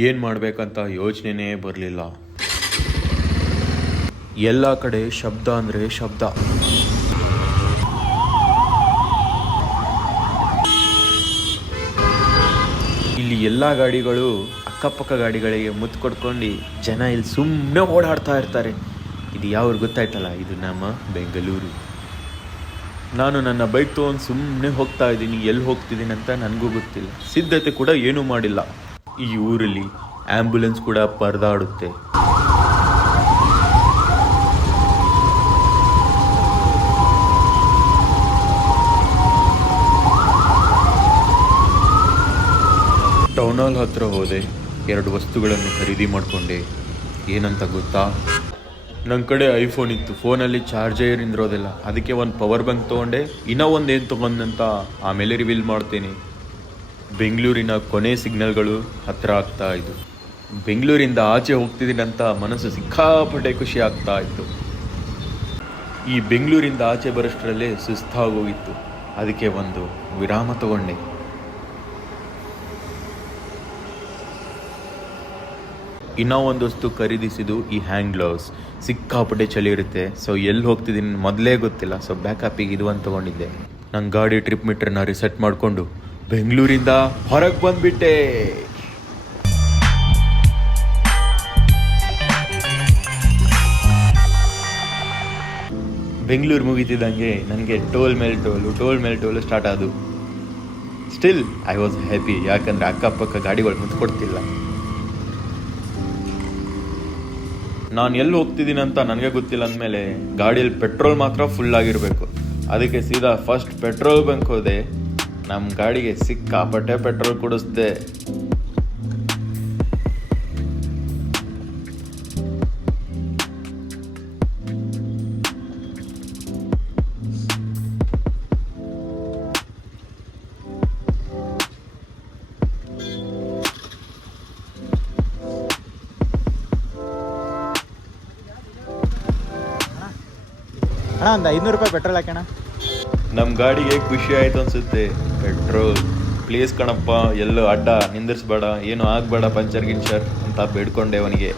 ಏನು ಮಾಡಬೇಕಂತ ಯೋಚನೆನೇ ಬರಲಿಲ್ಲ. ಎಲ್ಲ ಕಡೆ ಶಬ್ದ ಅಂದರೆ ಶಬ್ದ. ಇಲ್ಲಿ ಎಲ್ಲ ಗಾಡಿಗಳು ಅಕ್ಕಪಕ್ಕ ಗಾಡಿಗಳಿಗೆ ಮುತ್ತು ಕೊಡ್ಕೊಂಡು ಜನ ಇಲ್ಲಿ ಸುಮ್ಮನೆ ಓಡಾಡ್ತಾ ಇರ್ತಾರೆ. ಇದು ಯಾವ್ರು ಗೊತ್ತಾಯ್ತಲ್ಲ, ಇದು ನಮ್ಮ ಬೆಂಗಳೂರು. ನಾನು ನನ್ನ ಬೈಕ್ ತೊಗೊಂಡು ಸುಮ್ಮನೆ ಹೋಗ್ತಾ ಇದ್ದೀನಿ. ಎಲ್ಲಿ ಹೋಗ್ತಿದ್ದೀನಿ ಅಂತ ನನಗೂ ಗೊತ್ತಿಲ್ಲ. ಸಿದ್ಧತೆ ಕೂಡ ಏನೂ ಮಾಡಿಲ್ಲ. ಈ ಊರಲ್ಲಿ ಆ್ಯಂಬುಲೆನ್ಸ್ ಕೂಡ ಪರದಾಡುತ್ತೆ. ಟೌನ್ ಹಾಲ್ ಹತ್ರ ಹೋದೆ. 2 ವಸ್ತುಗಳನ್ನು ಖರೀದಿ ಮಾಡಿಕೊಂಡೆ. ಏನಂತ ಗೊತ್ತಾ, ನನ್ನ ಕಡೆ ಐಫೋನ್ ಇತ್ತು. ಫೋನಲ್ಲಿ ಚಾರ್ಜರ್ ಇರೋದಿಲ್ಲ. ಅದಕ್ಕೆ ಒಂದು ಪವರ್ ಬ್ಯಾಂಕ್ ತೊಗೊಂಡೆ. ಇನ್ನೂ ಏನು ತೊಗೊಂಡಂತ ಆಮೇಲೆ ರಿವೀಲ್ ಮಾಡ್ತೇನೆ. ಬೆಂಗಳೂರಿನ ಕೊನೆ ಸಿಗ್ನಲ್ಗಳು ಹತ್ತಿರ ಆಗ್ತಾ ಇದ್ದು. ಬೆಂಗಳೂರಿಂದ ಆಚೆ ಹೋಗ್ತಿದ್ದೀನಿ ಅಂತ ಮನಸ್ಸು ಸಿಕ್ಕಾಪಟ್ಟೆ ಖುಷಿ ಆಗ್ತಾ ಇತ್ತು. ಈ ಬೆಂಗಳೂರಿಂದ ಆಚೆ ಬರೋಷ್ಟರಲ್ಲೇ ಸುಸ್ತಾಗೋಗಿತ್ತು. ಅದಕ್ಕೆ ಒಂದು ವಿರಾಮ ತಗೊಂಡೆ. ಇನ್ನೂ ಒಂದು ವಸ್ತು ಖರೀದಿಸಿದ್ದು ಈ ಹ್ಯಾಂಡ್ ಗ್ಲೌಸ್. ಸಿಕ್ಕಾಪಟ್ಟೆ ಚಳಿ ಇರುತ್ತೆ. ಸೊ ಎಲ್ಲಿ ಹೋಗ್ತಿದ್ದೀನಿ ಮೊದಲೇ ಗೊತ್ತಿಲ್ಲ. ಸೊ ಬ್ಯಾಕಪ್ಪಿಗೆ ಇದು ಒಂದು ತೊಗೊಂಡಿದ್ದೆ. ನನ್ನ ಗಾಡಿ ಟ್ರಿಪ್ ಮೀಟ್ರನ್ನ ರಿಸೆಟ್ ಮಾಡಿಕೊಂಡು ಬೆಂಗಳೂರಿಂದ ಹೊರಗೆ ಬಂದುಬಿಟ್ಟೆ. ಬೆಂಗಳೂರು ಮುಗಿತಿದ್ದಂಗೆ ನನಗೆ ಟೋಲ್ ಮೇಲೆ ಟೋಲು ಸ್ಟಾರ್ಟ್ ಆದವು. Still I was happy. ಯಾಕಂದರೆ ಅಕ್ಕಪಕ್ಕ ಗಾಡಿಗಳು ಮುಚ್ಕೊಡ್ತಿಲ್ಲ. ನಾನು ಎಲ್ಲಿ ಹೋಗ್ತಿದ್ದೀನಿ ಅಂತ ನನಗೆ ಗೊತ್ತಿಲ್ಲ ಅಂದಮೇಲೆ ಗಾಡಿಯಲ್ಲಿ ಪೆಟ್ರೋಲ್ ಮಾತ್ರ ಫುಲ್ ಆಗಿರಬೇಕು. ಅದಕ್ಕೆ ಸೀದಾ ಫಸ್ಟ್ ಪೆಟ್ರೋಲ್ ಬಂಕ್ ಹೋದೆ. ನಮ್ಮ ಗಾಡಿಗೆ ಸಿಕ್ಕಾಪಟ್ಟೆ ಪೆಟ್ರೋಲ್ ಕುಡಿಸ್ದೆ. ಅಣ್ಣ ಒಂದು 500 ರೂಪಾಯಿ ಪೆಟ್ರೋಲ್ ಹಾಕೋಣ. ನಮ್ಮ ಗಾಡಿಗೆ ಖುಷಿ ಆಯ್ತು ಅನ್ಸುತ್ತೆ. ಪೆಟ್ರೋಲ್ ಪ್ಲೀಸ್ ಕಣಪ್ಪ, ಎಲ್ಲೋ ಅಡ್ಡ ನಿಂದಿರಿಸ್ಬೇಡ, ಏನು ಆಗಬೇಡ ಪಂಚರ್ ಗಿಂಚರ್ ಅಂತ ಬೇಡ್ಕೊಂಡೆ ಅವನಿಗೆ.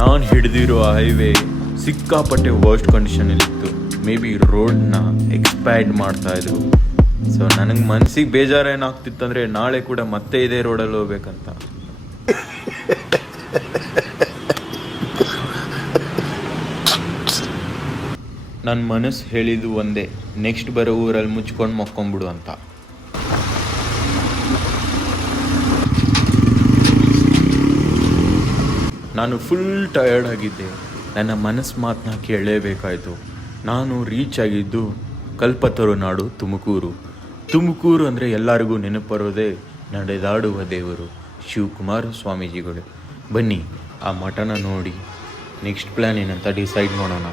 ನಾನು ಹಿಡಿದಿರೋ ಹೈವೇ ಸಿಕ್ಕಾಪಟ್ಟೆ ವರ್ಸ್ಟ್ ಕಂಡೀಷನಲ್ಲಿತ್ತು. ಮೇ ಬಿ ರೋಡ್ನ ಎಕ್ಸ್ಪ್ಯಾಂಡ್ ಮಾಡ್ತಾ ಇದ್ರು. ಸೊ ನನಗೆ ಮನಸ್ಸಿಗೆ ಬೇಜಾರೇನಾಗ್ತಿತ್ತಂದರೆ ನಾಳೆ ಕೂಡ ಮತ್ತೆ ಇದೇ ರೋಡಲ್ಲಿ ಹೋಗ್ಬೇಕಂತ. ನನ್ನ ಮನಸ್ಸು ಹೇಳಿದ್ದು ಒಂದೇ, ನೆಕ್ಸ್ಟ್ ಬರೋ ಊರಲ್ಲಿ ಮುಚ್ಕೊಂಡು ಮಕ್ಕೊಂಬಿಡು ಅಂತ. ನಾನು ಫುಲ್ ಟಯರ್ಡ್ ಆಗಿದ್ದೆ. ನನ್ನ ಮನಸ್ಸು ಮಾತನ್ನ ಕೇಳಲೇಬೇಕಾಯಿತು. ನಾನು ರೀಚ್ ಆಗಿದ್ದು ಕಲ್ಪತರು ನಾಡು ತುಮಕೂರು ಅಂದರೆ ಎಲ್ಲರಿಗೂ ನೆನಪರೋದೇ ನಡೆದಾಡುವ ದೇವರು ಶಿವಕುಮಾರ ಸ್ವಾಮೀಜಿಗಳು. ಬನ್ನಿ ಆ ಮಠನ ನೋಡಿ ನೆಕ್ಸ್ಟ್ ಪ್ಲ್ಯಾನ್ ಏನಂತ ಡಿಸೈಡ್ ಮಾಡೋಣ.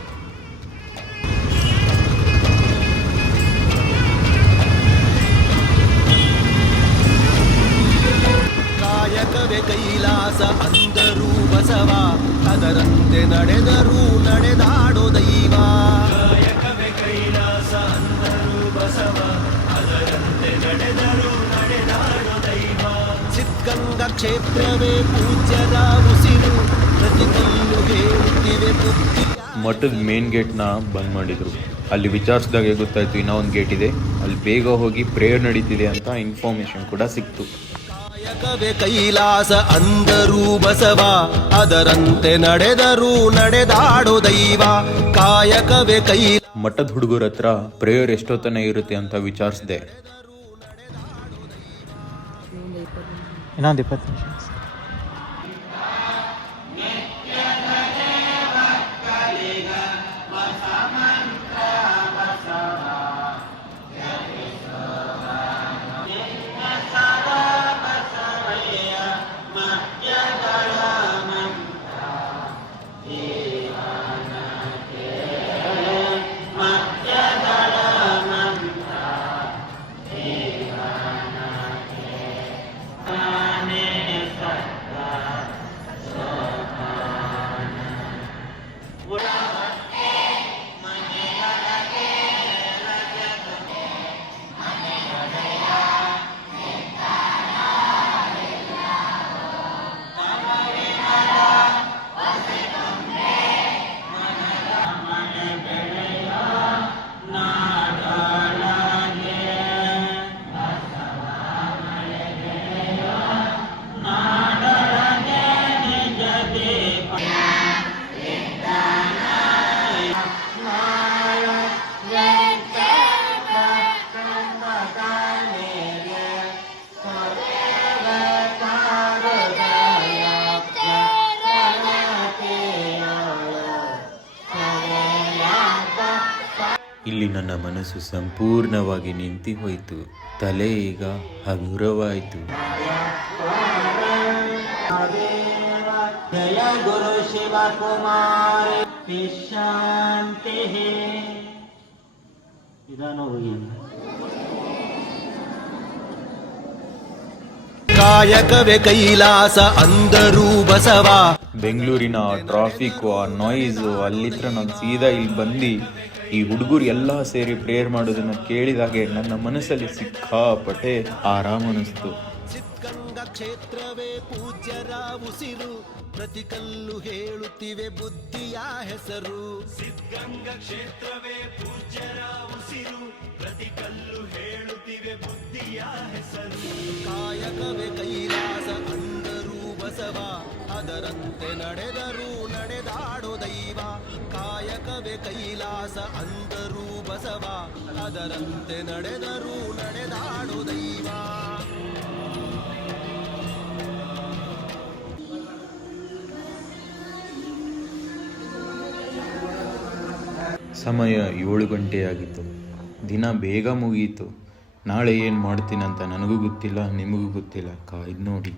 ಕಾಯಕವೇ ಕೈಲಾಸ ಅಂದರೂ ಬಸವ, ಅದರಂತೆ ನಡೆದರೂ ನಡೆದಾಡೋ ದೈವ. ಕಾಯಕವೇ ಕೈಲಾಸ ಅಂದರೂ ಬಸವ, ಅದರಂತೆ ನಡೆದರೂ ನಡೆದಾಡೋ ದೈವ. ಸಿದ್ಧಗಂಗಾ ಕ್ಷೇತ್ರವೇ ಪೂಜ್ಯದ ಉಸಿರು, ಪ್ರತಿಕಲ್ಲು ಹೇಳುತ್ತಿವೆ ಬುದ್ಧಿ. ಮಠದ ಮೇನ್ ಗೇಟ್ನ ಬಂದ್ ಮಾಡಿದರು. ಅಲ್ಲಿ ವಿಚಾರಿಸಿದಾಗೆ ಗೊತ್ತಾಯಿತು ಇನ್ನೂ ಒಂದು ಗೇಟ್ ಇದೆ, ಅಲ್ಲಿ ಬೇಗ ಹೋಗಿ ಪ್ರೇಯರ್ ನಡೀತಿದೆ ಅಂತ ಇನ್ಫಾರ್ಮೇಶನ್ ಕೂಡ ಸಿಕ್ತು. ಕಾಯಕವೇ ಕೈಲಾಸ ಅಂದರೂ ಬಸವ, ಅದರಂತೆ ನಡೆದರೂ ನಡೆದಾಡೋ ದೈವ. ಕಾಯಕವೇ ಮಠದ ಹುಡುಗರ ಹತ್ರ ಪ್ರೇಯರ್ ಎಷ್ಟೊತ್ತನೇ ಇರುತ್ತೆ ಅಂತ ವಿಚಾರಿಸಿದೆ. ಇನ್ನೊಂದು 20 ನಿಮಿಷ. ಇಲ್ಲಿ ನನ್ನ ಮನಸ್ಸು ಸಂಪೂರ್ಣವಾಗಿ ನಿಂತು ಹೋಯಿತು. ತಲೆ ಈಗ ಹಗುರವಾಯಿತು. ಜಯ ಗುರು ಶಿವಕುಮಾರ ಶಾಂತಿ. ಇದಾನು ಹೋಗಿ ಕಾಯಕವೇ ಕೈಲಾಸ ಅಂದರು ಬಸವ. ಬೆಂಗಳೂರಿನ ಟ್ರಾಫಿಕ್ಕು, ಆ ನಾಯ್ಸು, ಅಲ್ಲಿತ್ರ ನಾನು ಸೀದಾ ಇಲ್ಲಿ ಬಂದು ಈ ಹುಡುಗರು ಎಲ್ಲ ಸೇರಿ ಪ್ರೇಯರ್ ಮಾಡೋದನ್ನ ಕೇಳಿದಾಗೆ ನನ್ನ ಮನಸ್ಸಲ್ಲಿ ಸಿಕ್ಕಾಪಟ್ಟೆ ಆರಾಮ ಅನಿಸ್ತು. ಸಿದ್ಧಗಂಗಾ ಕ್ಷೇತ್ರವೇ ಪೂಜ್ಯರ ಉಸಿರು, ಪ್ರತಿ ಕಲ್ಲು ಹೇಳುತ್ತಿವೆ ಬುದ್ಧಿಯ ಹೆಸರು. ಸಿದ್ಧಗಂಗಾ ಕ್ಷೇತ್ರವೇ ಪೂಜ್ಯರ ಉಸಿರು, ಪ್ರತಿ ಕಲ್ಲು ಹೇಳುತ್ತಿವೆ ಬುದ್ಧಿಯ ಹೆಸರು. ಕಾಯಕವೇ ಕೈಲಾಸ ಅಂದರು ಬಸವ, ಅದರಂತೆ ನಡೆದರು ನಡೆದಾಡೋ ದೈವ. ಕಾಯಕವೇ ಕೈಲಾಸ ಅಂದರು ಬಸವ, ಅದರಂತೆ ನಡೆದರು ನಡೆದಾಡೋ ದೈವ. ಸಮಯ 7 ಗಂಟೆಯಾಗಿತ್ತು. ದಿನ ಬೇಗ ಮುಗಿಯಿತು. ನಾಳೆ ಏನು ಮಾಡ್ತೀನಂತ ನನಗೂ ಗೊತ್ತಿಲ್ಲ, ನಿಮಗೂ ಗೊತ್ತಿಲ್ಲ. ಕಾಯ್ದು ನೋಡಿ.